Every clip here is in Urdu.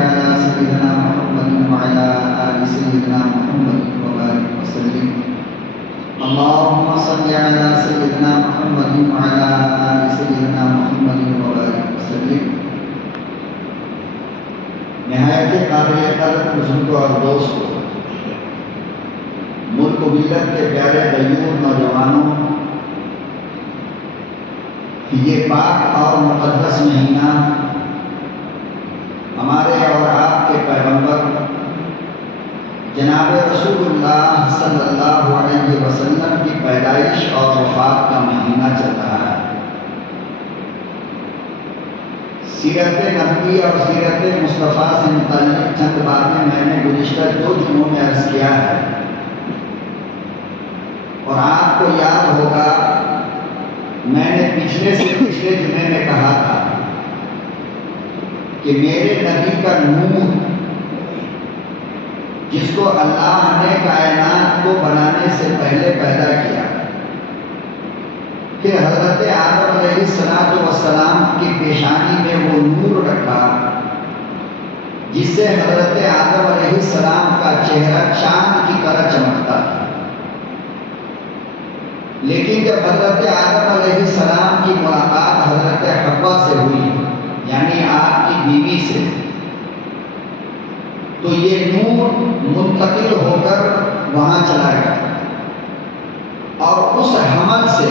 على سيدنا محمد وعلى آل سيدنا محمد وبارك وسلم اللهم صل على سيدنا محمد وعلى آل سيدنا محمد وبارك وسلم. نہایت قابل قدر بزرگوں اور دوستوں، ملک و ملت کے پیارے غیور نوجوانوں، یہ پاک اور مقدس مہینہ ہمارے اور آپ کے پیغمبر جناب رسول اللہ صلی اللہ علیہ وسلم کی پیدائش اور وفات کا مہینہ چل رہا ہے. سیرت نبوی اور سیرت مصطفیٰ سے متعلق چند باتیں میں نے گزشتہ 2 جمعوں میں عرض کیا ہے، اور آپ کو یاد ہوگا میں نے پچھلے جمعے میں کہا تھا کہ میرے نبی کا نور جس کو اللہ نے کائنات کو بنانے سے پہلے پیدا کیا، پھر حضرت آدم علیہ السلام کی پیشانی میں وہ نور رکھا جس سے حضرت آدم علیہ السلام کا چہرہ چاند کی طرح چمکتا تھا. لیکن جب حضرت آدم علیہ السلام کی ملاقات حضرت حوا سے ہوئی، یعنی آپ کی بیوی سے، تو یہ نور منتقل ہو کر وہاں چلا گیا، اور اس حمل سے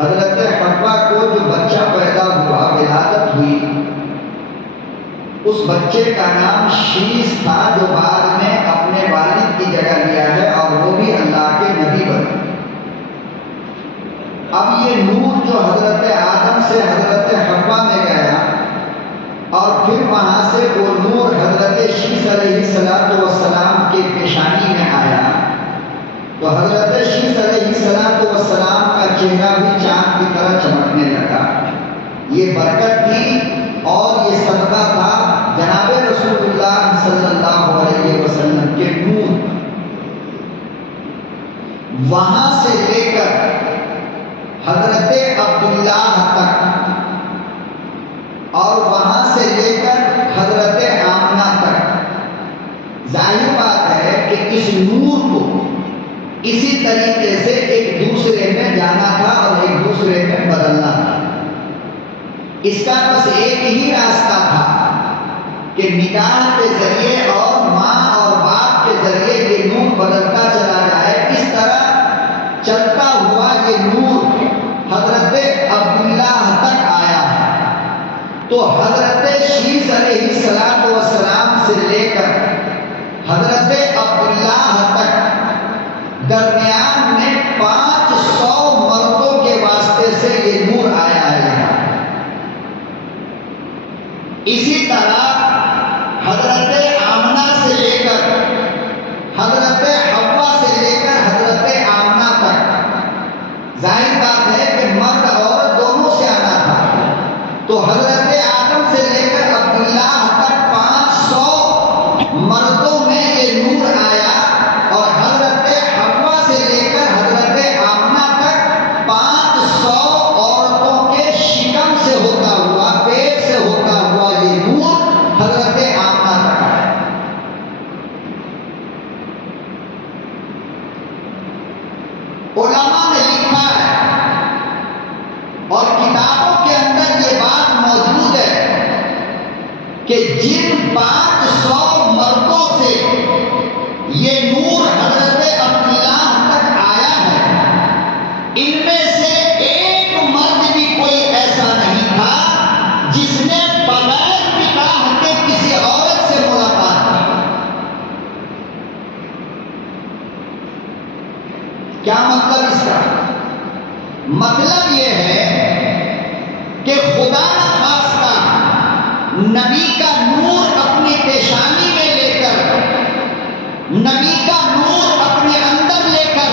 حضرت حوا کو جو بچہ پیدا ہوا، ولادت ہوئی، اس بچے کا نام شیش تھا، جو بعد میں اپنے والد کی جگہ لیا ہے اور وہ بھی اللہ کے نبی بنے. اب یہ نور جو حضرت آدم سے حضرت حوا میں گیا اور پھر وہاں سے وہ نور حضرت شیش علیہ السلام کے پیشانی میں آیا، تو حضرت شیش علیہ السلام کا چہرہ بھی چاند کی طرح چمکنے لگا. یہ برکت تھی اور یہ صدقہ تھا جناب رسول اللہ صلی اللہ علیہ وسلم کے نور. وہاں سے لے کر حضرت عبداللہ تک اور وہاں سے لے کر حضرت آمنہ تک، ظاہر بات ہے کہ اس نور کو اسی طریقے سے ایک دوسرے میں جانا تھا اور ایک دوسرے میں بدلنا تھا. اس کا بس ایک ہی راستہ تھا کہ نکاح کے ذریعے اور ماں اور باپ کے ذریعے یہ نور بدلتا چلا جائے. اس طرح چلتا ہوا یہ نور حضرت عبداللہ تک آیا ہے. تو حضرت شیش علیہ السلام سے لے کر حضرت عبداللہ تک درمیان میں 500 مردوں کے واسطے سے یہ نور آیا ہے. اسی طرح حضرت آمنہ سے لے کر حضرت حوا سے لے کر حضرت آمنہ تک، ظاہر بات ہے کہ مرد عورت دونوں سے آنا تھا. تو حضرت آدم سے لے کر عبداللہ تک 500 مردوں میں یہ نور آیا، اور حضرت حوا سے لے کر حضرت آمنہ تک 500 عورتوں کے شکم سے ہوتا ہوا، پیٹ سے ہوتا ہوا یہ نور حضرت آمنہ تک آیا. علماء نے لکھا ہے اور کتابوں کے اندر یہ بات موجود ہے کہ جن 500 مردوں سے یہ نور حضرت عبداللہ تک آیا ہے، ان میں سے ایک مرد بھی کوئی ایسا نہیں تھا جس نے بغیر نکاح کے کسی عورت سے ملاقات کی. کیا مطلب اس کا؟ مطلب یہ ہے کہ خدا نخواستہ نبی کا نور اپنی پیشانی میں لے کر، نبی کا نور اپنے اندر لے کر،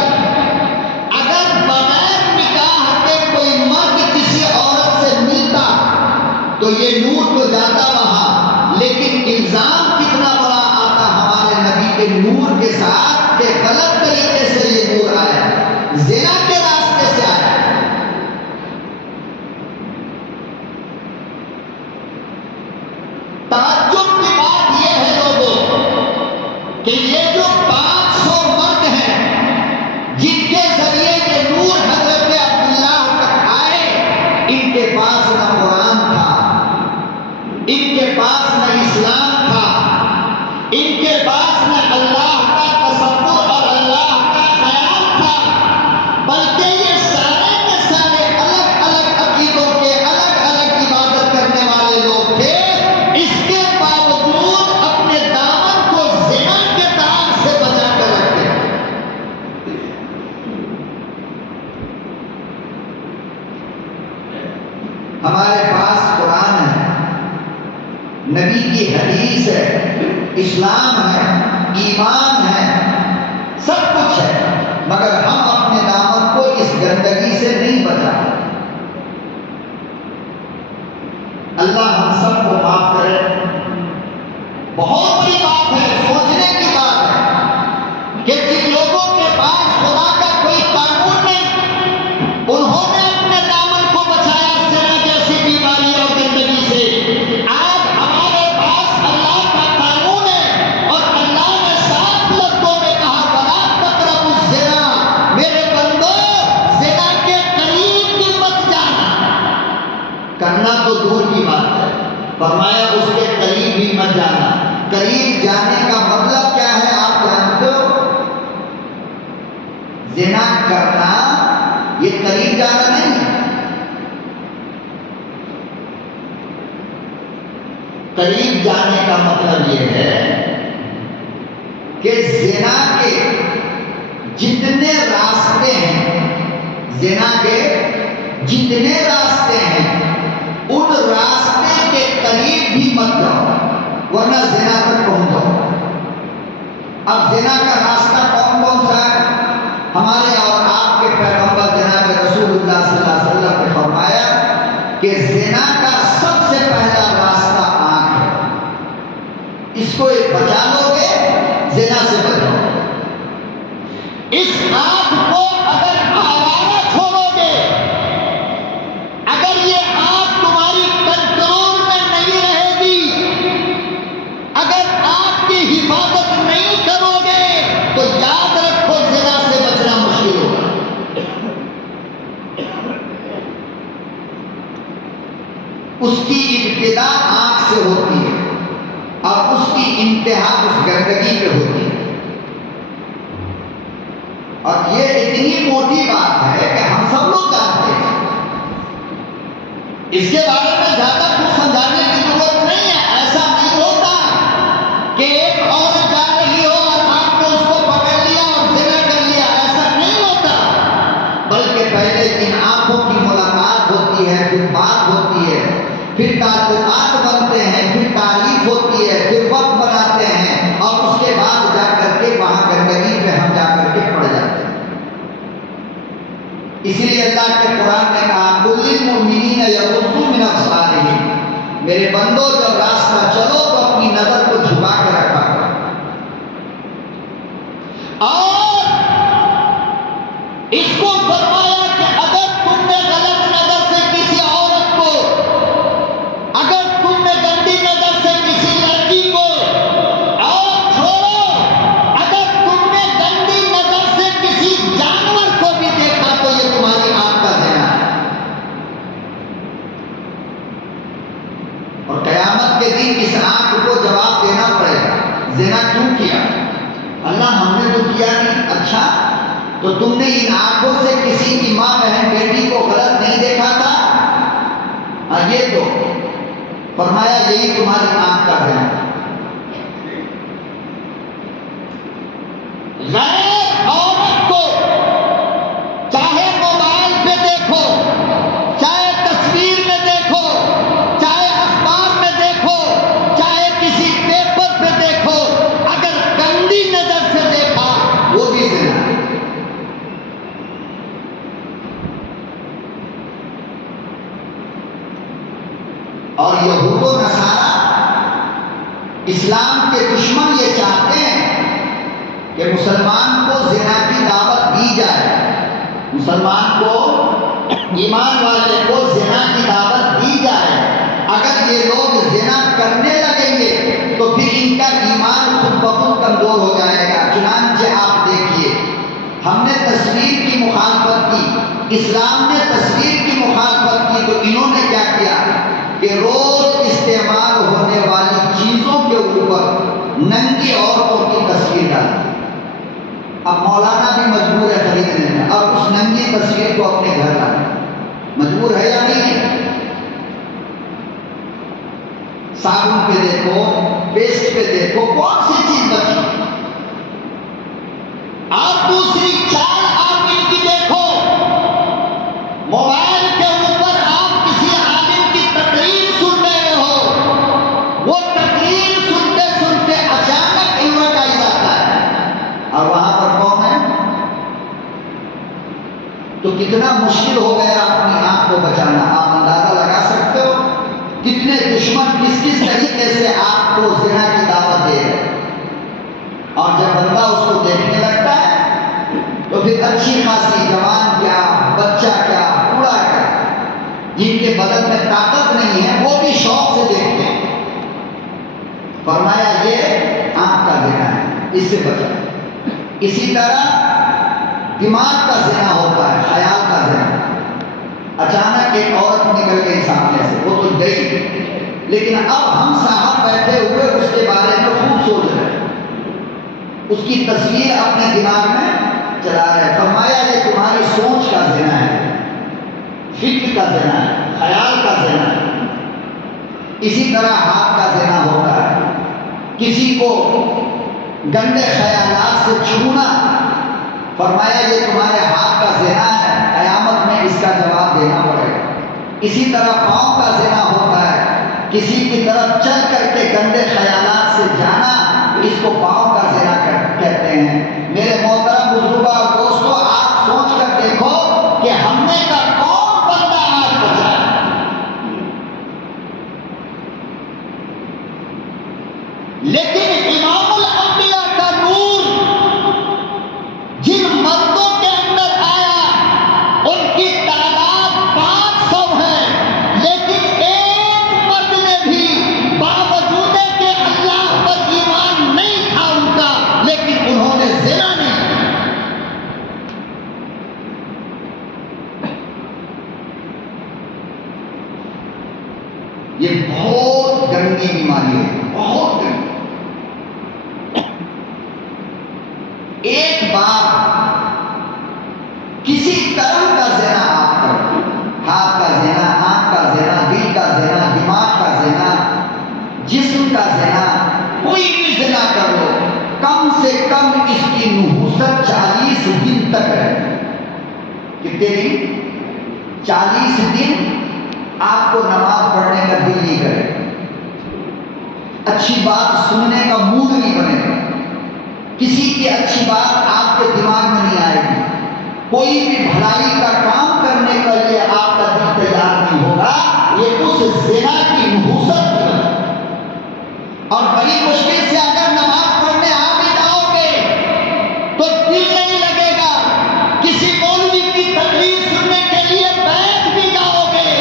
اگر بغیر نکاح کے کوئی مرد کسی عورت سے ملتا تو یہ نور تو جاتا وہاں، لیکن الزام کتنا بڑا آتا ہمارے نبی کے نور کے ساتھ کہ غلط طریقے سے یہ نور آیا، زنا کے راستے سے آیا. تعجب ان کے پاس نہ اسلام تھا، ان کے پاس نہ اللہ کا تصور اور اللہ کا خیال تھا، بلکہ یہ سارے کے سارے الگ الگ عقیدوں کے الگ الگ عبادت کرنے والے لوگ تھے۔ اس کے باوجود اپنے دامن کو زنا کے داغ سے بچا کر رکھتے ہیں۔ ہمارے پاس قرآن ہے، نبی کی حدیث ہے، اسلام ہے، ایمان ہے، سب کچھ ہے، مگر ہم اپنے دامن کو اس گندگی سے نہیں بچاتے۔ اللہ ہم سب کو معاف کرے۔ بہت بڑی بات ہے، سوچنے کی بات ہے کہ جن لوگوں کے پاس خدا کا کوئی قانون نہیں، انہوں نے اپنے دامن کو بچایا زنا جیسی بیماری اور گندگی سے۔ آج ہمارے پاس اللہ کا قانون ہے اور اللہ نے صاف لفظوں میں کہا وَلَا تَقْرَبُوا الزِّنَا، میرے بندو زنا کے قریب بھی مت جانا۔ کرنا تو دور کی بات ہے، فرمایا اس کے قریب بھی مت جانا۔ قریب جانے کا مطلب کیا ہے آپ جانتے ہو؟ زنا کرنا یہ قریب جانا نہیں ہے۔ قریب جانے کا مطلب یہ ہے کہ زنا کے جتنے راستے ہیں، زنا کے جتنے راستے ہیں ان راستے کے قریب بھی مت جاؤ، ورنہ زنا تک پہنچ جاؤ۔ اب زنا کا راستہ کون کون سا ہے؟ ہمارے اور آپ کے پیغمبر جناب رسول اللہ صلی اللہ علیہ وسلم نے فرمایا کہ زنا کا سب سے پہلا راستہ آنکھ ہے۔ اس کو ایک بچا لو گے، زنا سے بچو۔ اس آنکھ کو اگر آوارہ چھوڑو گے، اگر یہ آنکھ تمہاری کنٹرول میں نہیں رہے گی، اگر آنکھ کی حفاظت نہیں کرو گے تو یاد رکھو زنا سے بچنا مشکل ہوگا۔ اس کی ابتدا آنکھ سے ہوتی ہے اور اس کی انتہا اس گندگی پہ ہوتی ہے۔ اور یہ اتنی موٹی بات ہے کہ ہم سب لوگ جانتے ہیں، اس کے بارے میں زیادہ کچھ سمجھانے کی ضرورت نہیں ہے۔ ایسا نہیں ہوتا کہ ایک عورت جا رہی ہو اور آپ نے اس کو پکڑ لیا اور زنا کر لیا، ایسا نہیں ہوتا، بلکہ پہلے ان آنکھوں کی ملاقات ہوتی ہے، پھر بات ہوتی ہے، پھر تعلقات بنتے ہیں، پھر تعریف ہوتی ہے، پھر وقت بناتے ہیں، اور اس کے بعد جا کر کے وہاں گندگی پہ ہم جا کر کے پڑ جاتے ہیں۔ اسی لیے اللہ کے قرآن نے کہا قُلْ لِلْمُؤْمِنِينَ يَغُضُّوا مِنْ أَبْصَارِهِمْ، میرے بندو جب راستہ چلو تو اپنی نظر کو جھکا کے رکھا کرو، اور اس کو فرمایا کہ اگر تم نے غلط نظر سے کسی عورت کو، اگر تم نے گندی نظر سے کسی لڑکی کو، اور چھوڑو اگر تم نے گندی نظر سے کسی جانور کو بھی دیکھا تو یہ تمہاری آنکھ کا زنا ہے۔ اور قیامت کے دن اس آنکھ کو جواب دینا پڑے گا، زنا کیوں کیا؟ اللہ ہم نے تو کیا نہیں۔ اچھا تو تم نے ان آنکھوں سے کسی کی ماں بہن بیٹی کو غلط نہیں دیکھا تھا؟ ہاں، یہ تو فرمایا یہی تمہاری آنکھ کا زنا ہے۔ غیر عورت کو چاہے موبائل پہ دیکھو، چاہے تصویر میں دیکھو، چاہے اخبار میں دیکھو، چاہے کسی پیپر پہ دیکھو، اگر گندی نظر سے دیکھا وہ بھی زنا ہے۔ اور یہود و نصارہ اسلام کے دشمن یہ چاہتے ہیں کہ مسلمان کو زنا کی دعوت دی جائے، مسلمان کو، ایمان والے کو زنا کی دعوت دی جائے۔ اگر یہ لوگ زنا کرنے لگیں گے تو پھر ان کا ایمان خود بخود کمزور ہو جائے گا۔ چنانچہ آپ دیکھیے، ہم نے تصویر کی مخالفت کی، اسلام نے تصویر کی مخالفت کی، تو انہوں نے کیا کیا کہ روز استعمال اوپر ننگی عورتوں کی تصویر ڈالی. اب مولانا بھی مجبور ہے خریدنے میں اور اس ننگی تصویر کو اپنے گھر لانا. مجبور ہے یا نہیں ہے؟ صابن پہ دیکھو، پیسٹ پہ دیکھو، کون سی چیز بچی؟ آپ دوسری چال آپ ان کی دیکھو. موبائل کے اوپر آپ کسی عالم کی تقریر سن رہے ہو، وہ تقریر سنتے سنتے اچانک ایڈورٹائز آتا ہے اور وہاں پر کون ہے؟ تو کتنا مشکل ہو گیا اپنی آنکھ کو بچانا. آپ اندازہ لگا سکتے ہو کتنے دشمن کس کس طریقے سے آپ کو زنا کی دعوت دے رہے ہیں. اور جب بندہ اس کو دیکھنے لگتا ہے تو پھر اچھی خاصی جوان کیا، بچہ کیا، بوڑھا کیا، جن کے بدن میں طاقت نہیں ہے وہ بھی شوق سے دیکھتے ہیں. فرمایا یہ آنکھ کا زنا ہے، اس سے بچا. اسی طرح دماغ کا زنا ہوتا ہے، خیال کا زنا. اچانک ایک عورت نکل گئی سامنے سے، وہ تو گئی، لیکن اب ہم صاحب بیٹھے ہوئے اس کے بارے میں خوب سوچ رہے ہیں، اس کی تصویر اپنے دماغ میں چلا رہے. فرمایا یہ تمہاری سوچ کا زنا ہے، فکر کا زنا ہے، خیال کا زنا ہے. اسی طرح ہاتھ کا زنا ہوتا ہے، کسی کو گندے خیالات سے چھونا. فرمایا یہ تمہارے ہاتھ کا زنا ہے، قیامت میں اس کا جواب دینا پڑے گا. اسی طرح پاؤں کا زنا ہوتا ہے، کسی کی طرف چل کر کے گندے خیالات سے جانا، اس کو پاؤں کا زنا کہتے ہیں. میرے محترم بزرگوں اور دوستوں، آپ سوچ کر دیکھو کہ ہم نے کا کون بندہ آج بچا ہے. لیکن امام الانبیاء کا نور جن مردوں کے اندر آیا ان کی تعداد 500 ہے، لیکن ایک مرد نے بھی باوجود کہ اللہ پر ایمان نہیں تھا ان کا، لیکن انہوں نے زنا نہیں. یہ بہت گندی بیماری ہے، بہت گندی. ایک بار کسی طرح کا زنا آپ کرو، ہاتھ کا زنا، آنکھ کا زنا، دل کا زنا، دماغ کا زنا، جسم کا زنا، کوئی بھی زنا کر لو، کم سے کم اس کی نحوست 40 دن تک رہے. کتنے دن؟ 40 دن آپ کو نماز پڑھنے کا دل نہیں کرے، اچھی بات سننے کا موڈ نہیں بنے گا، کسی کی اچھی بات آپ کے دماغ میں نہیں آئے گی، کوئی بھی بھلائی کا کام کرنے کے لیے آپ کا دل تیار نہیں ہوگا. یہ اس زنا کی نحوست کی وجہ. اور بڑی مشکل سے اگر نماز پڑھنے آ بھی جاؤ گے تو دل نہیں لگے گا. کسی مولوی کی تقریر سننے کے لیے بیٹھ بھی جاؤ گے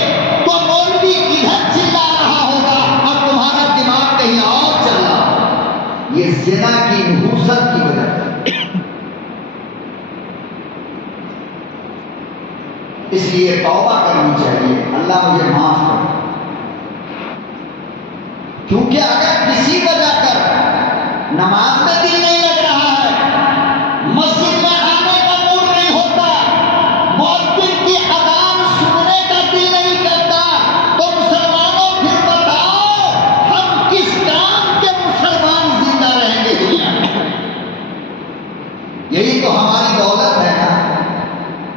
تو مولوی ادھر چلا رہا ہوگا اور تمہارا دماغ کہیں اور چل رہا ہوگا. یہ زنا کی نحوست کی وجہ ہے. اس لیے توبہ کرنی چاہیے، اللہ مجھے معاف کرے. کیونکہ اگر کسی وجہ کر نماز میں دل نہیں لگ رہا ہے، مسجد میں آنے کا موڈ نہیں ہوتا، مؤذن کی اذان سننے کا دل نہیں کرتا، تو مسلمانوں پھر بتاؤ ہم کس کام کے مسلمان زندہ رہیں گے دنیا میں؟ یہی تو ہماری دولت ہے نا،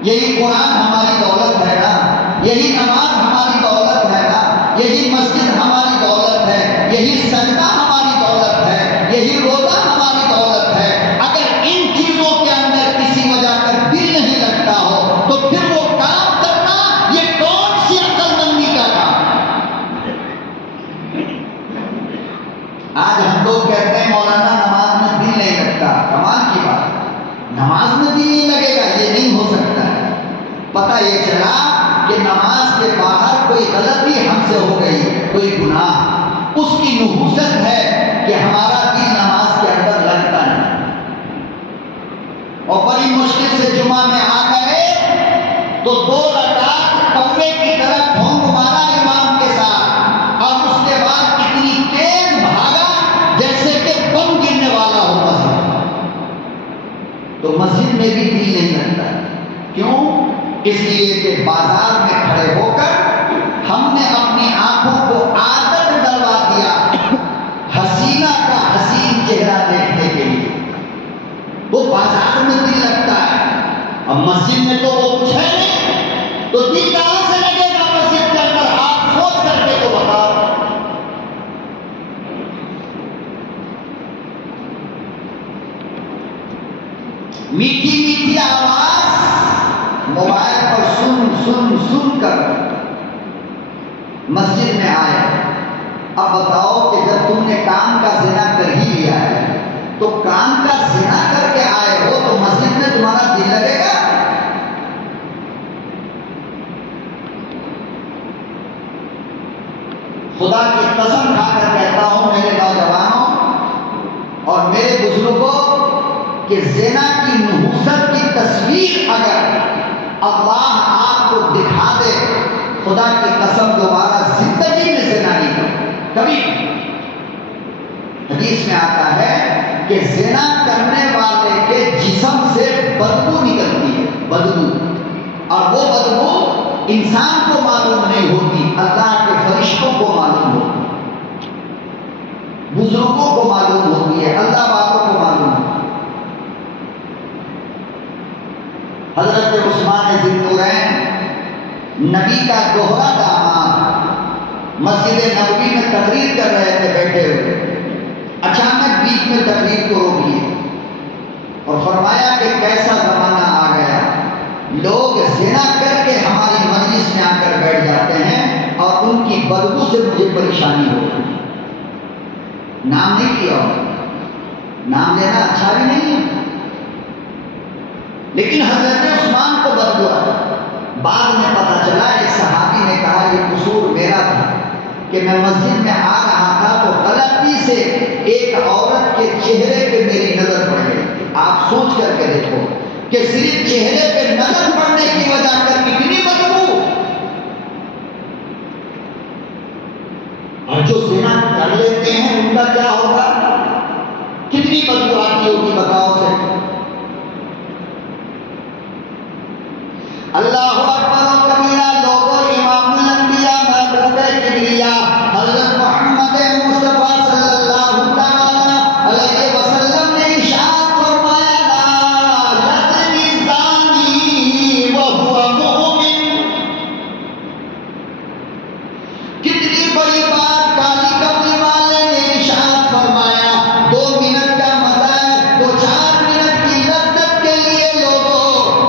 یہی قرآن ہماری دولت ہے نا، یہی نماز ہماری دولت ہے نا، یہی مسجد ہماری دولت ہے، یہی سجدہ ہماری دولت ہے، یہی روزہ ہماری دولت ہے. اگر ان چیزوں کے اندر کسی وجہ کر دل نہیں لگتا ہو تو پھر وہ کام کرنا یہ کون سی عقل مندی کا کام؟ آج ہم لوگ کہتے ہیں مولانا نماز میں دل نہیں لگتا. کمال کی بات ہے، نماز میں دل نہیں لگے گا یہ نہیں ہو سکتا ہے. پتہ یہ چلا کہ نماز کے باہر کوئی غلطی ہم سے ہو گئی، کوئی گناہ، اس کی نحوست ہے کہ ہمارا دل نماز کے اندر لگتا نہیں. اور بڑی مشکل سے جمعہ میں آ گئے تو 2 رکعت کوے کی طرف ڈھونگ مارا امام کے ساتھ، اور اس کے بعد اتنی تیز بھاگا جیسے تو مسجد میں بھی دل نہیں لگتا. کیوں؟ اس لیے کہ بازار میں کھڑے ہو کر ہم نے اپنی آنکھوں کو عادت ڈلوا دیا حسینہ کا حسین چہرہ دیکھنے کے لیے. وہ بازار میں دل لگتا ہے، اب مسجد میں تو وہ کچھ ہے نہیں، تو دل کہاں سے لگے گا مسجد کے اندر؟ آپ سوچ کر کے تو بتاؤ. میٹھی میٹھی آواز موبائل پر سن کر مسجد میں آئے. اب بتاؤ کہ جب تم نے کام کا زنا کر ہی لیا ہے تو کام کا زنا کر کے آئے ہو تو مسجد میں تمہارا دل لگے گا؟ خدا کی قسم کھا کر کہتا ہوں میرے نوجوانوں اور میرے بزرگوں کہ زنا کی نحوست کی تصویر اگر اللہ آپ کو دکھا دے، خدا کی قسم دوبارہ زندگی میں زنا نہیں کرو کبھی. حدیث میں آتا ہے کہ زنا کرنے والے کے جسم سے بدبو نکلتی ہے، بدبو، اور وہ بدبو انسان کو معلوم نہیں ہوتی، اللہ کے فرشتوں کو معلوم ہوتی، بزرگوں کو معلوم ہوتی ہے، اللہ والوں کو معلوم ہوتی ہے. حضرت عثمان ذی النورین نبی کا دوہرا داماد مسجد نبوی میں تقریر کر رہے تھے بیٹھے ہوئے. اچانک بیچ میں تقریر کو روک لیے اور فرمایا کہ کیسا زمانہ آ گیا، لوگ زنا کر کے ہماری مجلس میں آ کر بیٹھ جاتے ہیں اور ان کی بدبو سے مجھے پریشانی ہو رہی. نام نہیں لیا، نام لینا اچھا بھی نہیں ہے، لیکن حضرت عثمان کو بدبو آئی. بعد میں پتہ چلا ایک صحابی نے کہا یہ قصور میرا تھا کہ میں مسجد میں آ رہا تھا تو غلطی سے ایک عورت کے چہرے پہ میری نظر پڑ گئی. آپ سوچ کر کے دیکھو کہ صرف چہرے پہ نظر پڑنے کی وجہ کر کتنی بدبو. اور جو زنا کر لیتے ہیں ان کا کیا ہوگا، کتنی بدبو آتی ہوگی بتاؤ سے. اللہ اکبر و کبیرہ. لوگوں امام الانبیاء محبوب کبریا حضرت محمد مصطفیٰ صلی اللہ تعالی علیہ وسلم نے ارشاد فرمایا لا یزنی الزانی وہو مؤمن. کتنی بڑی بات کالی کملی والے نے ارشاد فرمایا. 2 منٹ کا مزہ ہے، 2-4 منٹ کی لذت کے لیے لوگوں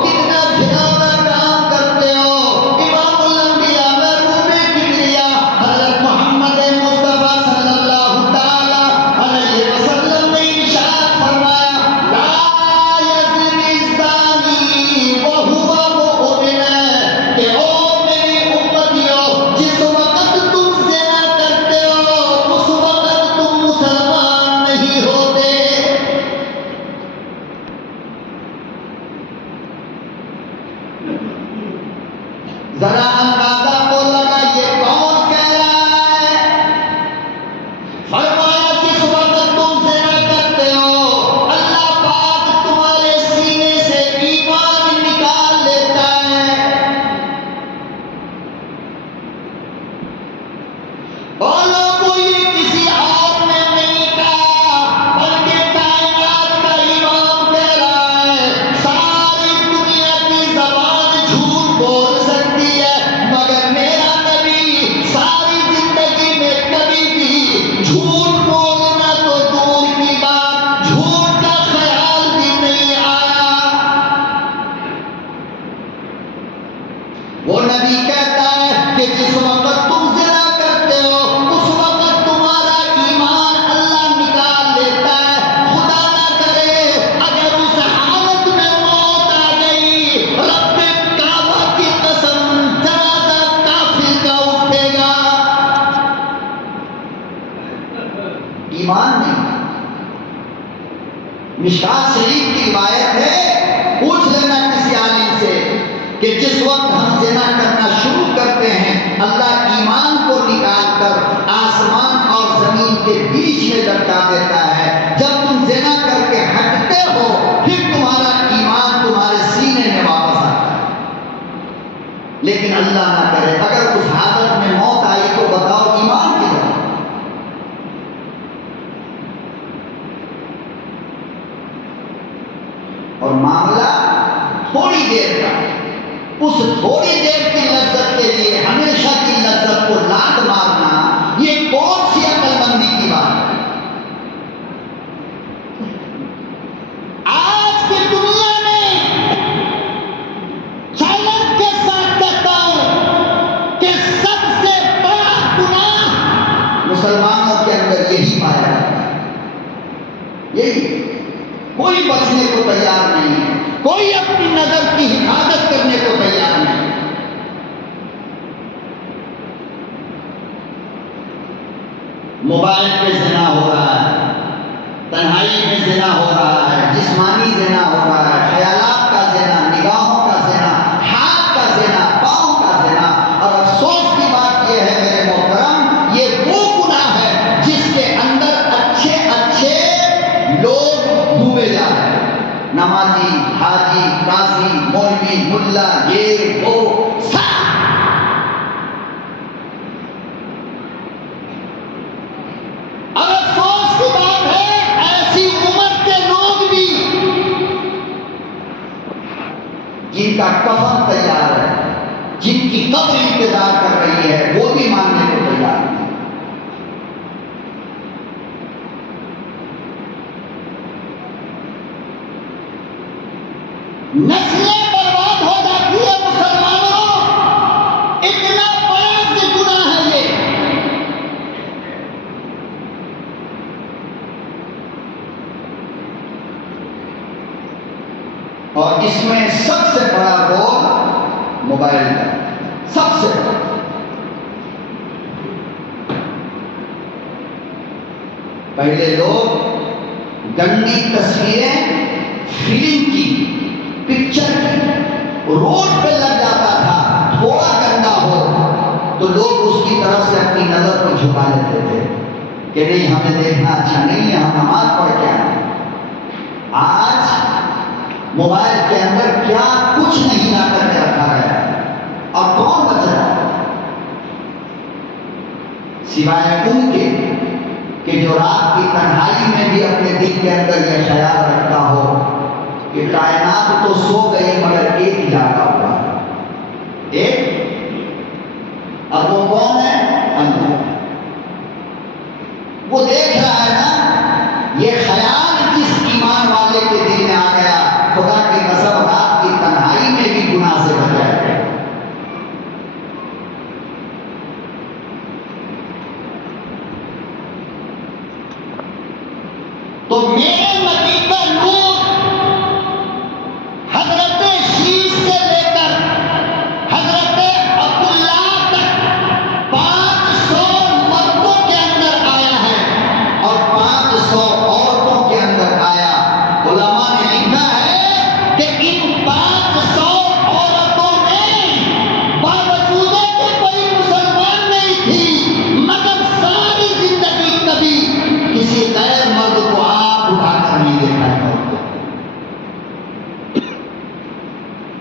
کتنا بھیڑا کام کرتے ہو. امام الانبیاء محبوب کبریا حضرت محمد مصطفیٰ صلی اللہ تعالی علیہ وسلم نے ارشاد فرمایا لا یزنی الزانی وہو مؤمن. کہ او میری امتیوں، جس وقت تم زنا کرتے ہو اس وقت تم مسلمان نہیں ہوتے. ذرا اندازہ تو لگائیے کون کہہ رہا ہے. فرمایا جس وقت تم زنا کرتے ہو اللہ پاک تمہارے سینے سے ایمان نکال لیتا ہے. بولو کوئی کسی اور نے نہیں کہا بلکہ کائنات کا امام کہہ رہا ہے. ساری دنیا کی زبان جھوٹ بول سکتی ہے مگر میرا نبی ساری زندگی میں کبھی بھی جھوٹ بولنا تو دور کی بات، جھوٹ کا خیال بھی نہیں آیا. وہ نبی کہتا ہے کہ جس وقت تم زنا کرتے ہو اس وقت تمہارا ایمان اللہ نکال لیتا ہے. خدا نہ کرے اگر اس حالت میں موت آ گئی، رب کعبہ کی قسم جنازہ کافر کا اٹھے گا. ایمان نہیں. مشکات شریف کی روایت ہے، پوچھ لینا کسی عالم سے کہ جس وقت ہم زنا کرنا شروع کرتے ہیں اللہ ایمان کو نکال کر آسمان اور زمین کے بیچ میں لٹکا دیتا ہے. جب تم زنا کر کے ہٹتے ہو پھر تمہارا اللہ نہ کرے اگر اس حالت میں موت آئی تو بتاؤ ایمان کدھر؟ اور معاملہ تھوڑی دیر کا، اس تھوڑی دیر کی لذت کے لیے ہمیشہ کی لذت کو لات مارنا، یہ کون سی عقل مندی کی بات ہے؟ آج کی دنیا میں چیلنج کے ساتھ کہتا ہوں کہ سب سے بڑا گناہ مسلمانوں کے اندر یہی پایا جاتا ہے، یہی، کوئی بچنے کو تیار نہیں ہے، کوئی اپنی نظر کی حفاظت کرنے کو تیار نہیں ہے۔ موبائل پہ زنا ہو رہا ہے، تنہائی میں زنا ہو رہا ہے، جسمانی زنا ہو رہا ہے، خیالات کا زنا، نگاہوں کا زنا، ہاتھ کا زنا، پاؤں کا زنا، اور افسوس کی بات یہ ہے میرے محترم، یہ وہ گناہ ہے جس کے اندر اچھے اچھے لوگ ڈوبے جا رہے ہیں، نمازی، حاجی، قاضی، مولوی، ملا، یہ وہ سب۔ اور افسوس کی بات ہے ایسی عمر کے لوگ بھی جن کا کفن تیار ہے، جن کی قبر انتظار کر رہی ہے، وہ بھی ماننے کو تیار نہیں۔ نسلیں برباد ہو جاتی ہے مسلمانوں، اتنا بڑا سی گناہ ہے یہ۔ اور اس میں سب سے بڑا رول موبائل کا، سب سے بڑا۔ پہلے لوگ گندی تصویریں فلم کی، پکچر کی، روڈ پہ لگ جاتا تھا، تھوڑا گندا ہو تو لوگ اس کی طرف سے اپنی نظر کو جھکا لیتے تھے کہ نہیں ہمیں دیکھنا اچھا نہیں ہے، ہم نماز پڑھ کے آئیں۔ آج موبائل کے اندر کیا کچھ نہیں لا کر کے رکھا گیا ہے، اور کون بچ رہا ہے سوائے ان کے کہ جو رات کی تنہائی میں بھی اپنے دل کے اندر یہ خیال رکھتا ہو کہ کائنات تو سو گئی مگر ایک ہی جاگا ہوا ہے، ایک، اور وہ کون ہے؟ اللہ۔ وہ دیکھ رہا ہے نا، یہ خیال جس ایمان والے کے دل میں آ گیا، خدا کی قسم رات کی تنہائی میں بھی گناہ سے بچ جائے گا۔ تو میرے نبی کا نور حضرت شیش سے لے کر حضرت عبداللہ تک 500 مردوں کے اندر آیا ہے اور 500 عورتوں کے اندر آیا۔ علماء نے لکھا ہے کہ ان 500 عورتوں میں باوجود کہ کوئی مسلمان نہیں تھی مگر ساری زندگی کبھی کسی غیر مرد کو آپ اٹھا کر نہیں دیکھا ہے،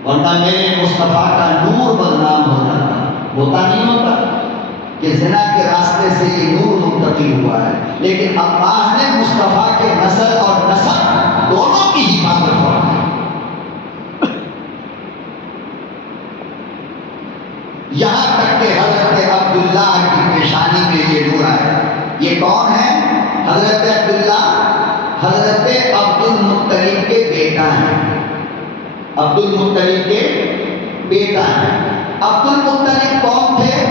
ورنہ میرے مصطفیٰ کا نور بدنام ہو جاتا، ہوتا نہیں ہوتا کہ زنا کے راستے سے یہ نور منتقل ہوا ہے، لیکن اللہ نے مصطفیٰ کے نسل اور نسب دونوں کی حفاظت فرمائی۔ یہاں تک کہ حضرت عبداللہ کی پیشانی میں یہ نور آیا۔ یہ کون ہے؟ حضرت عبداللہ حضرت عبد المطلب کے بیٹا ہیں، عبد المطلب کے بیٹا ہیں۔ عبد المطلب کون تھے؟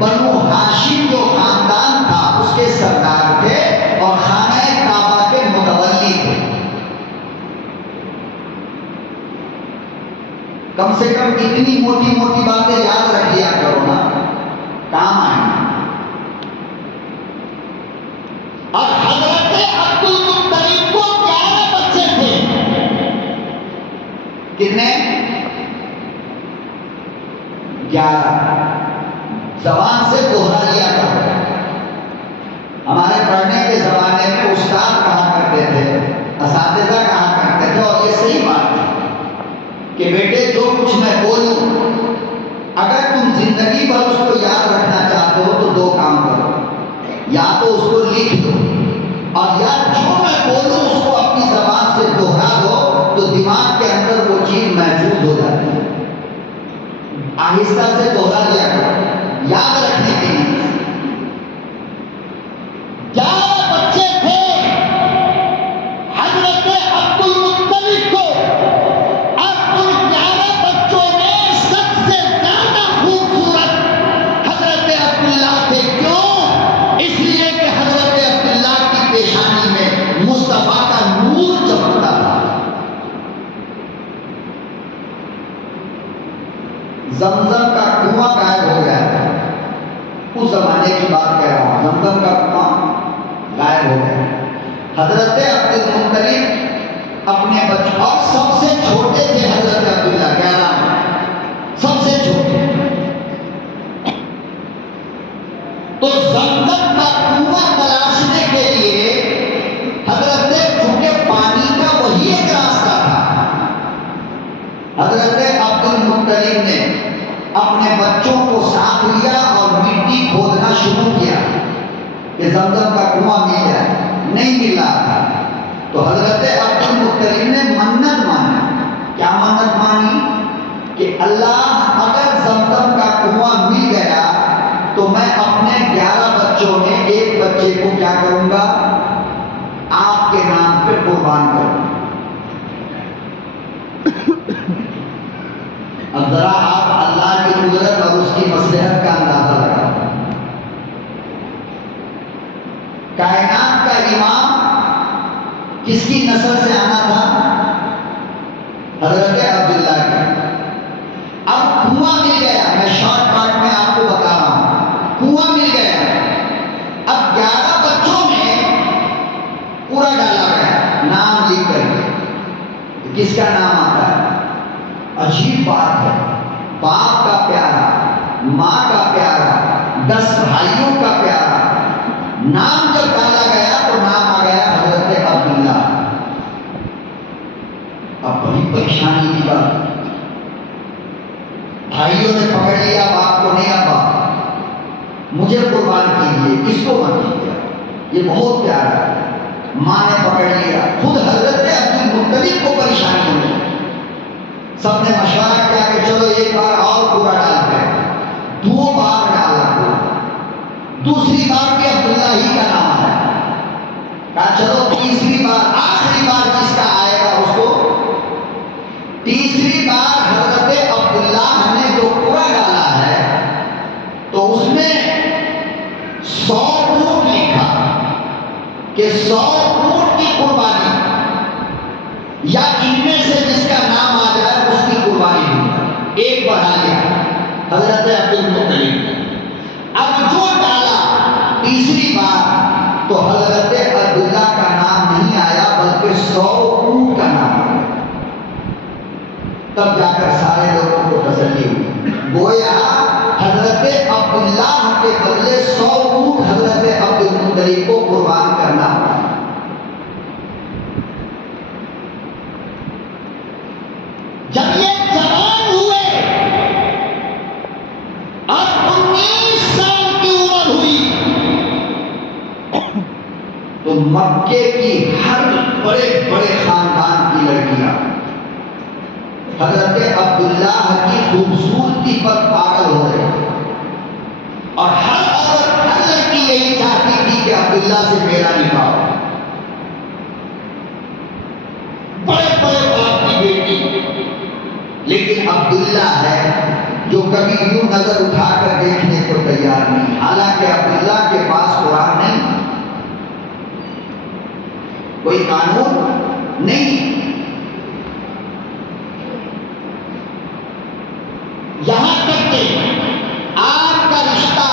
بنو ہاشم جو خاندان تھا اس کے سردار تھے اور خانہ کعبہ کے متولی تھے۔ کم سے کم اتنی موٹی موٹی باتیں یاد رکھ لیا کرو نا، کام آئیں۔ اور حضرت عبد المطلب کو 11 بچے تھے۔ کتنے؟ 11۔ زبان سے دوہرا لیا کرو۔ ہمارے پڑھنے کے زمانے میں استاد کہا کرتے تھے، اساتذہ کہا کرتے تھے، اور یہ صحیح بات ہے کہ بیٹے جو کچھ میں بولوں اگر زندگی بھر اس کو یاد رکھنا چاہتے ہو تو دو کام کرو، یا تو اس کو لکھ دو، اور یا جو میں بولوں اس کو اپنی زبان سے دوہرا دو، تو دماغ کے اندر وہ چیز محفوظ ہو جاتی ہے۔ آہستہ سے دوہرا لیا کرو یاد رکھنے کے لیے۔ 11 بچے تھے، حضرت عبد المطلب کو، اور ان 11 بچوں میں سب سے زیادہ خوبصورت حضرت عبداللہ تھے۔ کیوں؟ اس لیے کہ حضرت عبداللہ کی پیشانی میں مصطفیٰ کا نور چمکتا تھا۔ زمزم کا کنواں غائب ہو گیا تھا، اس زمانے کی بات کہہ رہا ہوں، زمزم کا کنواں غائب ہو گیا۔ حضرت عبد المطلب اپنے بچوں، اور سب سے چھوٹے تھے حضرت عبداللہ، 11 میں سب سے چھوٹے، تو زمزم کا کنواں تلاشنے کے لیے حضرت چونکہ پانی کا وہی ایک راستہ تھا، حضرت عبد المطلب نے اپنے بچوں کو ساتھ لیا اور مٹی کھودنا شروع کیا کہ زمزم کا کنواں مل جائے، نہیں مل رہا تھا۔ تو حضرت عبد المطلب نے منت مانی، کیا منت مانی؟ کہ اللہ اگر زمزم کا کنواں مل گیا تو میں اپنے 11 بچوں میں ایک بچے کو کیا کروں گا؟ آپ کے نام پہ قربان کروں گا۔ اب ذرا آپ اللہ کی قدرت اور اس کی مصلحت کا اندازہ لگاؤ۔ کائنات کا امام کس کی نسل سے آنا تھا؟ حضرت عبداللہ کا۔ اب کنواں مل گیا، میں شارٹ کٹ میں آپ کو بتا رہا ہوں، کنواں مل گیا۔ اب 11 بچوں میں پورا ڈالا گیا، نام لکھ کر کے، کس کا نام آتا ہے؟ عجیب بات ہے، باپ کا پیارا، ماں کا پیارا، 10 بھائیوں کا پیارا، نام جب ڈالا گیا تو نام آ گیا حضرت عبداللہ۔ اب بڑی پریشانی کی بات، بھائیوں نے پکڑ لیا باپ کو، نہیں ابا مجھے قربان کیجیے، کس کو مت کیجیے، یہ بہت پیارا ہے۔ ماں نے پکڑ لیا، خود حضرت عبد المطلب کو پریشانی ہوئی، سب نے مشورہ کیا کہ چلو ایک بار اور پورا ڈالتے ہیں، 2 بار ڈالا پورا، دوسری بار بھی عبداللہ ہی کا نام ہے، کہا چلو تیسری بار، آخری بار جس کا آئے گا اس کو۔ تیسری بار حضرت عبداللہ نے جو پورا ڈالا ہے تو اس میں 100 اونٹ لکھا کہ 100 اونٹ کی قربانی، یا ان میں سے جس کا نام آ جائے اس کی قربانی ہوگی۔ ایک بڑھا لیا حضرت عبد المطلب نے۔ اب جو ڈالا تیسری بار تو حضرت عبداللہ کا نام نہیں آیا بلکہ 100 اونٹ کا نام آیا۔ تب جا کر سارے لوگوں کو تسلی ہوئی، گویا حضرت عبداللہ کے بدلے 100 اونٹ حضرت عبد المطلب کو قربان کرنا پڑا۔ جب یہ جوان ہوئے اور 19 سال کی عمر ہوئی تو مکے کی ہر بڑے بڑے خاندان کی لڑکیاں حضرت عبداللہ کی خوبصورتی پر پاگل ہو رہے تھے، اور ہر عورت، ہر لڑکی یہی چاہتی تھی کہ عبداللہ سے میرا نکاح ہو۔ بڑے بڑے باپ کی بیٹی، لیکن عبداللہ ہے جو کبھی یوں نظر اٹھا کر دیکھنے کو تیار نہیں، حالانکہ عبداللہ کے پاس قرآن نہیں، کوئی قانون نہیں، یہاں تک کہ آپ کا رشتہ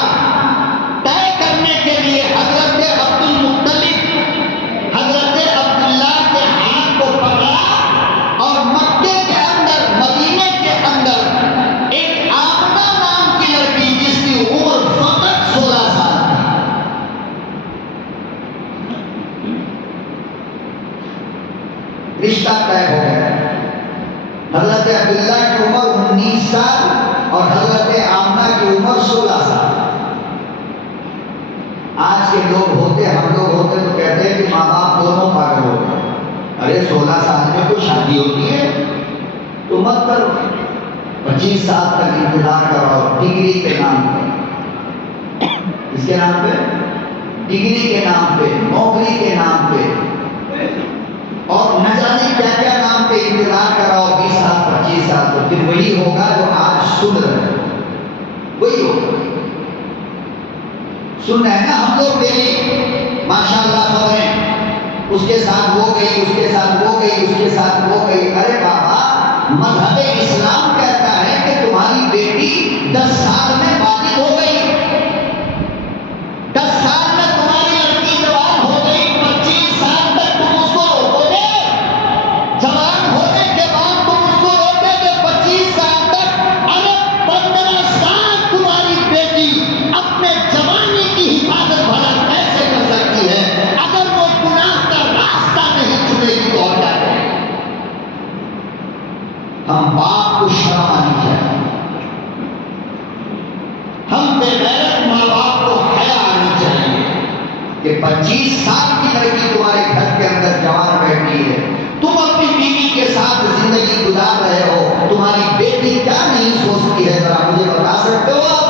طے کرنے کے لیے حضرت عبد المطلب حضرت عبداللہ کے ہاتھ کو پکڑا، اور مکے کے اندر، مدینے کے اندر ایک آمنہ نام کی لڑکی جس کی عمر فقط 16 سال تھی، رشتہ طے ہو گیا۔ حضرت عبداللہ کی عمر 19 سال اور حضرت آمنہ کی کی عمر 16 سال. آج کے لوگ ہوتے، ہم لوگ ہوتے تو کہتے ہیں کہ ماں باپ دونوں پاگل ہو گئے. ارے 16 سال میں کوئی شادی ہوتی ہے تو مت کرو. 25 سال تک انتظار کرو ڈگری کے نام پہ. اس کے نام پہ ڈگری کے نام پہ، نوکری کے نام پہ، اور نہ جانے کیا کیا نام پہ انتظار کراؤ. 20 سال 25 سال تو پھر وہی ہوگا جو آج سن رہے ہیں، وہی ہوگا. سن رہے ہیں نا ہم لوگ ڈیلی ماشاء اللہ خبریں، اس کے ساتھ وہ گئی، اس کے ساتھ وہ گئی، اس کے ساتھ وہ گئی. ارے بابا، مذہب اسلام کہتا ہے کہ تمہاری بیٹی 10 سال میں بالغ ہو گئی، 10 سال میں تمہاری لڑکی جوان ہو گئی، 25 سال تک تم اس کو روکو گے؟ جوان ہونے کے بعد تم اس کو روکے گے 25 سال تک؟ ارے 15 سال تمہاری بیٹی اپنے جوانی کی حفاظت بھلا کیسے کر سکتی ہے؟ اگر وہ گناہ کا راستہ نہیں چنے گی تو اور کیا کرے؟ ہم باپ کو شرم آنی چاہیے، ہم بے غیرت ماں باپ کو حیا آنی چاہیے کہ 25 سال کی لڑکی تمہارے گھر کے اندر جوان بیٹھی ہے، تم اپنی بیوی کے ساتھ زندگی گزار رہے ہو، تمہاری بیٹی کیا نہیں سوچتی ہے؟ ذرا مجھے بتا سکتے ہو آپ؟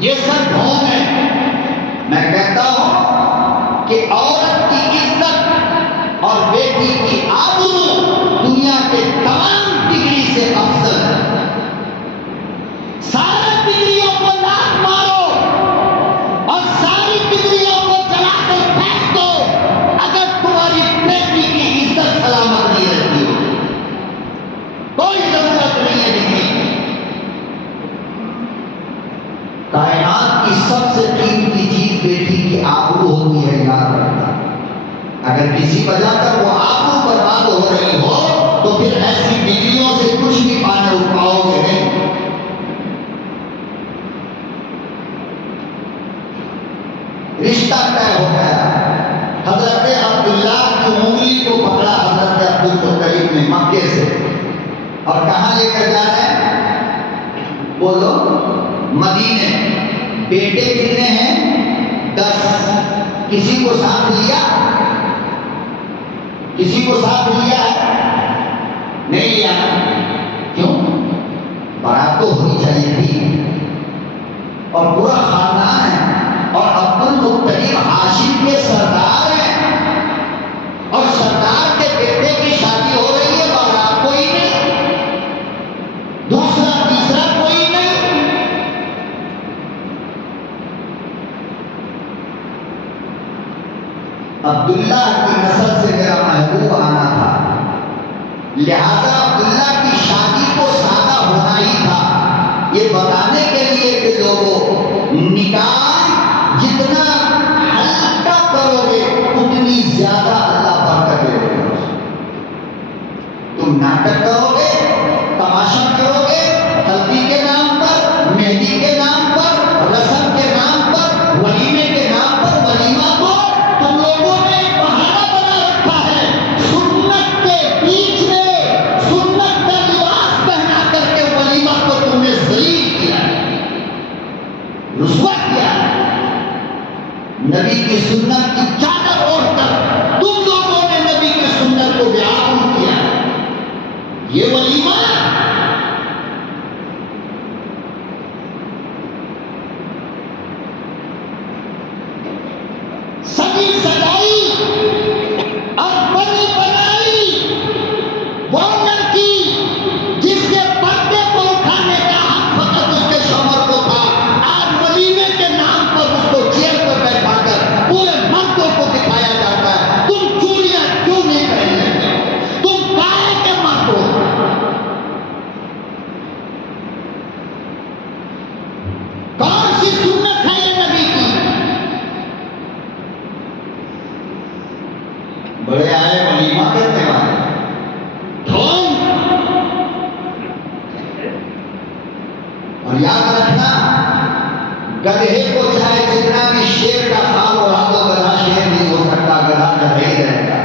یہ سب ڈھونگ ہے. میں کہتا ہوں کہ عورت کی عزت اور بیٹی کی آبرو دنیا کے تمام ڈگری سے افضل ہے. سارے ڈگریوں کو لات مارو اور ساری ڈگریوں کو جلا کر پھینک دو اگر تمہاری بیٹی کی عزت سلامت نہیں رہتی ہو. کوئی ضرورت نہیں ہے ڈگری کی. کائنات کی سب سے قیمتی چیز بیٹی کی آبرو ہوتی ہے، یاد رکھنا. اگر کسی وجہ تک وہ آبرو برباد ہو رہی ہو تو پھر ایسی ڈگریوں سے کچھ بھی پانے پاؤ گے نہیں. رشتہ طے ہو گیا. حضرت عبداللہ کی انگلی کو پکڑا حضرت عبدالمطلب نے مکے سے، اور کہاں لے کر جا رہے ہیں؟ بولو. مدینے. بیٹے کتنے ہیں؟ 10. کسی کو ساتھ لیا؟ کسی کو ساتھ لیا ہے؟ نہیں لیا. کیوں؟ بارات تو ہونی چاہیے تھی، اور پورا خاندان ہے، اور عبدالمطلب ہاشم کے سردار ہیں، اور سردار کے بیٹے کی شادی ہو رہی ہے، بارات کوئی نہیں، دوسرا تیسرا کوئی نہیں. عبداللہ کی نسل سے میرا محبوب آنا تھا، لہذا عبداللہ کی شادی کو سادہ ہونا ہی تھا، یہ بتانے کے لیے کہ لوگوں نکاح جتنا ہلکا کرو گے اتنی زیادہ اللہ برکت دے گا. تم ناٹک کرو گے، تماشا کرو گے، ہلدی کے نام پر، مہندی کے نام پر، رسم کے نام پر، ولیمے کے نام پر. ولیمہ کو تم لوگوں نے ایک بہانہ بنا رکھا ہے، سنت کے بیچ میں سنت کا لباس پہنا کر کے ولیمہ کو تم نے ذلیل کیا، رسوا کیا. نبی کی سنت کی چادر اوڑھ کر تم لوگوں نے نبی کی سنت کو بیان کیا. یہ ولیمہ سجی سجائی اور بنی بنائی وہ لڑکی جس کے پردے کو اٹھانے کا حق فقط اس کے شوہر کو تھا، آج ولیمے کے نام پر اس کو چیئر پر بیٹھا کر پورے مردوں کو دکھایا جاتا ہے. تم چوڑیاں کیوں نہیں پہن لیتے ہو؟ تم کائے کے مرد ہو. کون سی سنت ہے یہ نبی کی؟ بڑے آئے ولیمہ کرنے والے ڈھونگ. اور یاد رکھنا، گدھے کو چاہے جتنا بھی شیر کا خال اڑا دو، گدھا شیر نہیں ہو سکتا، گدھا گدھا ہی رہے گا.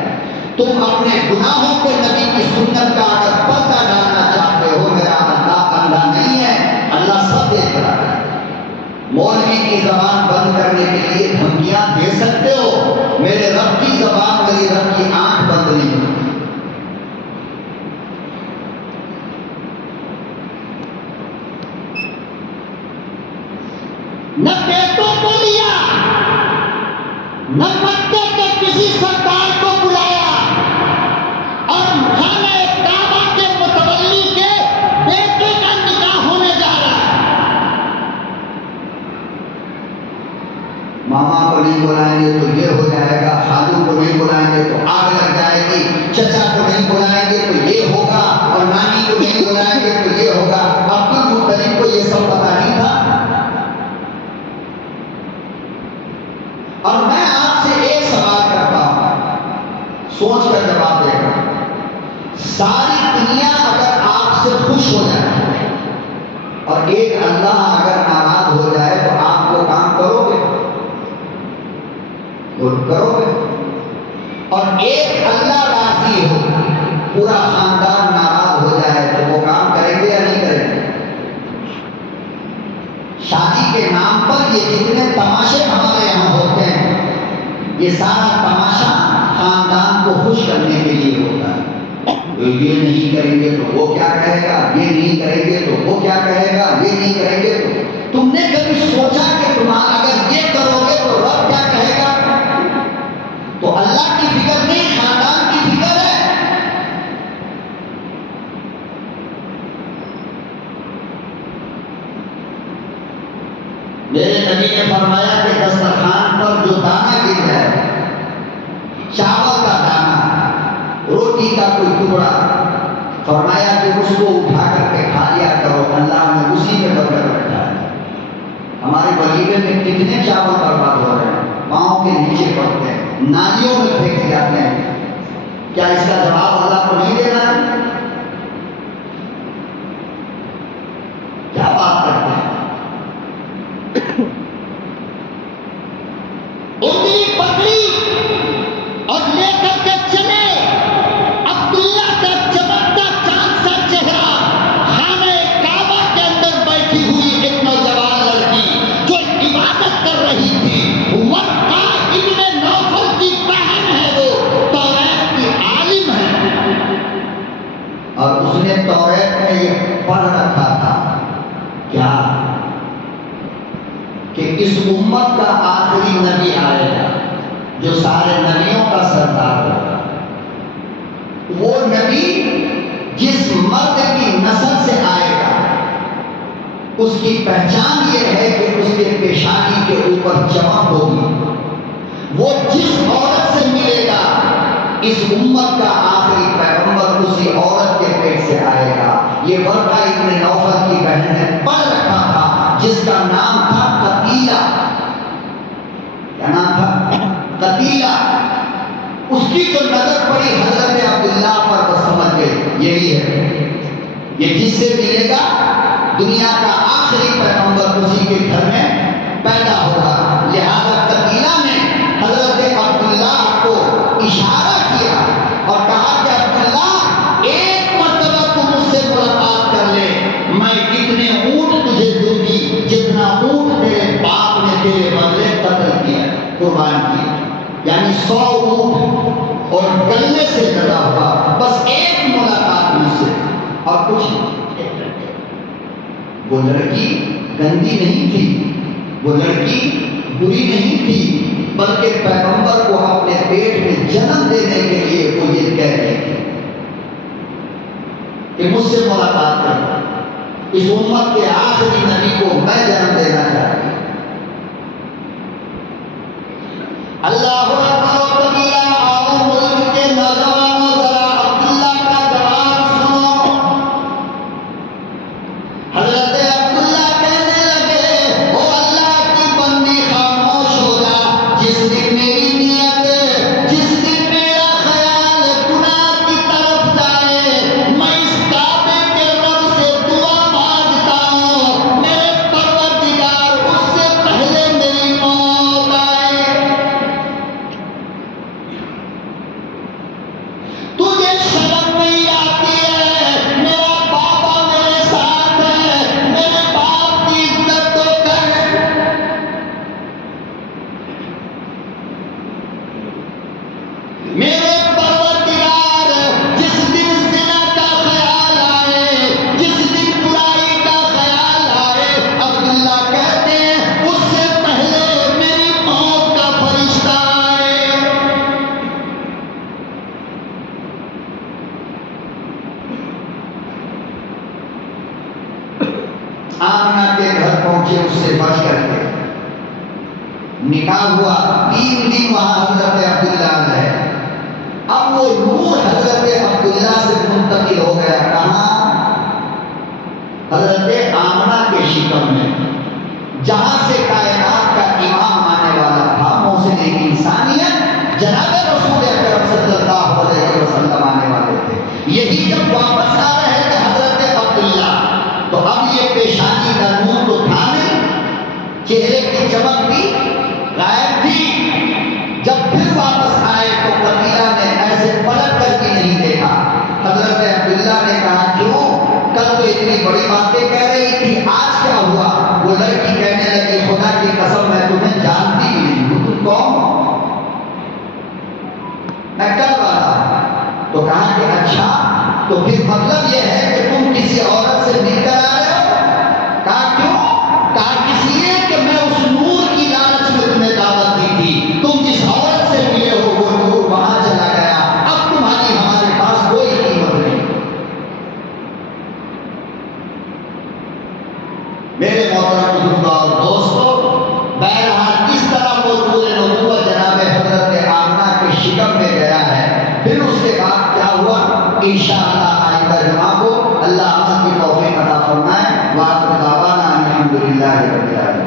تم اپنے گناہوں کو نبی کی سنت کا اگر پردہ ڈالنا چاہتے ہو، میرا اللہ اندھا نہیں ہے، اللہ سب دیکھ رہا ہے۔ مولوی کی زبان بند کرنے کے لیے دھمکیاں دے سکتے ہو، میرے رب کی زبان، میری رب کی آنکھ بند نہیں ہوتی۔ نہ بیٹوں کو لیا، نہ مکے کے کسی سردار کو بلایا، اور خانہ کعبہ کے متولی کے بیٹے کا نکاح ہونے جا رہا ہے۔ ماما کو نہیں بلائیں گے تو یہ ہو جائے گا، خالو کو نہیں بلائیں گے تو آگ لگ جائے گی، چچا کو نہیں بلائیں گے تو یہ ہوگا، اور نانی کو نہیں بلائیں گے تو یہ ہوگا۔ عبد المطلب کو یہ سب پتہ نہیں تھا۔ اور میں آپ سے ایک سوال کرتا ہوں، سوچ کر جواب دے گا۔ ساری دنیا اگر آپ سے خوش ہو جائے اور ایک اللہ اگر ناراض ہو جائے تو آپ وہ کام کرو گے؟ کرو گے؟ اور ایک اللہ راضی ہو، پورا خاندان ناراض ہو جائے تو وہ کام کریں گے یا نہیں کریں گے؟ شادی کے نام پر یہ جتنے تماشے ہمارے یہاں ہوتے ہیں، یہ سارا تماشا خاندان کو خوش کرنے کے لیے ہوتا ہے۔ یہ نہیں کریں گے تو وہ کیا کہے گا، یہ نہیں کریں گے تو وہ کیا کہے گا، یہ نہیں کریں گے تو تم نے کبھی سوچا کہ تمہارا اگر یہ کرو گے تو رب کیا کہے گا؟ تو اللہ کی فکر نہیں، خاندان کی فکر ہے۔ میرے نبی نے فرمایا کہ دسترخوان پر جو دانہ گر جائے، چاول کا دانہ، روٹی کا کوئی ٹکڑا، فرمایا کہ اس کو اٹھا کر کے کھا لیا کرو، اللہ نے اسی میں برکت رکھا ہے۔ ہمارے ولیمے میں کتنے چاول برباد ہو رہے ہیں، پاؤں کے نیچے پڑتے ہیں، نالیوں میں پھینکے جاتے ہیں۔ کیا اس کا جواب اللہ کو نہیں دینا ہے؟ کیا بات کرتے ہیں؟ انگلی پکڑی اور لے کر کے چلے عبداللہ کا چمکتا چاند سا چہرہ، خانہ کعبہ کے اندر بیٹھی ہوئی ایک نوجوان لڑکی جو عبادت کر رہی تھی، ورقہ ابن نوفل کی بہن ہے، وہ توریت کی عالم ہے، اور اس نے توریت میں یہ پڑھ رکھا تھا کیا کہ اس امت کا آخری نبی آئے گا جو سارے نبیوں کا سردار ہوگا۔ وہ نبی جس مرد کی نسل سے آئے گا اس کی پہچان یہ ہے کہ اس کے پیشانی کے اوپر چمک ہوگی۔ وہ جس عورت سے ملے گا، اس امت کا آخری پیغمبر اسی عورت کے پیٹ سے آئے گا۔ یہ ورقہ ابن نوفل کی بہن نے پڑھ رکھا تھا، جس کا نام تھا قتیلہ۔ کیا نام تھا؟ قتیلہ۔ اس کی جو نظر پڑی حضرت عبداللہ پر تو سمجھ گئی یہی ہے، یہ جس سے ملے گا دنیا کا آخری پیغمبر اسی کے گھر میں پیدا ہوگا۔ لہذا قتیلہ نے حضرت عبداللہ کو اشارہ کیا اور کہا کہ عبداللہ ایک مرتبہ تم مجھ سے ملاقات کر لے، میں اتنے اونٹ تجھے دوں گی جتنا اونٹ تیرے باپ نے تیرے بدلے قتل کیا، قربان کیا، یعنی 100 اونٹ اور گلے سے لگا ہوا، بس ایک ملاقات مجھ سے اور کچھ نہیں۔ وہ لڑکی گندی نہیں تھی، وہ لڑکی بری نہیں تھی، بلکہ پیغمبر کو اپنے پیٹ میں جنم دینے کے لیے وہ یہ کہہ رہی تھی کہ مجھ سے ملاقات کر، اس امت کے آخری نبی کو میں جنم دینا چاہتی ہوں۔ اللہ اکبر و کبیرہ۔ آؤ ملک کے نوجوانوں ذرا عبداللہ کا جواب سنو۔ حضرت عبداللہ کہنے لگے، او اللہ کی بندی خاموش ہو جا، جس دن میری نیت، جس دن میرا خیال گناہ کی طرف جائے، میں اس کعبے کے رب سے دعا مانگتا ہوں، میرے پروردگار اس سے پہلے میری موت آئے۔ آمنہ کے گھر پہنچے اس سے بچ کر کے، نکاح ہوا، 3 دن وہاں حضرت عبداللہ رہے۔ اب وہ نور حضرت عبداللہ سے منتقل ہو گیا کہاں؟ حضرت آمنہ کے شکم میں، جہاں سے کائنات کا امام آنے والا تھا، محسن انسانیت جناب رسول اکرم صلی اللہ علیہ وسلم آنے والے تھے۔ یہی جب واپس آ رہے تھے حضرت عبداللہ، تو اب یہ پیشانی کا نور تو تھا نہیں، چہرے کی چمک بھی غائب تھی۔ جب پھر واپس آئے تو قتیلہ نے ایسے پلٹ کر کے نہیں دیکھا۔ حضرت عبداللہ نے کہا کیوں؟ کل تو اتنی بڑی باتیں کہہ رہی تھی، آج کیا ہوا؟ وہ لڑکی کہنے لگی خدا کی قسم میں تمہیں جانتی بھی نہیں ہوں، تم کون ہو؟ میں کل والا ہوں۔ تو کہا کہ اچھا، تو پھر مطلب یہ ہے کہ تم کسی عورت سے مل کر آ رہے ہو؟ کہا کیوں؟ کہا اس لیے کہ میں اس نور کی لالچ میں تمہیں دعوت دی تھی، تم جس عورت سے ملے ہو وہ نور وہاں چلا گیا، اب تمہاری ہمارے پاس کوئی قیمت نہیں۔ میرے محترم بزرگوں اور دوستوں، بہرحال اس طرح وہ نور نبوت جناب حضرت آمنہ کے شکم میں گیا ہے۔ پھر اس کے بعد کیا ہوا انشاءاللہ آئندہ جمعہ کو اللہ عمل کی توفیق عطا فرمائے۔ وآخر دعوانا الحمدللہ رب العالمین۔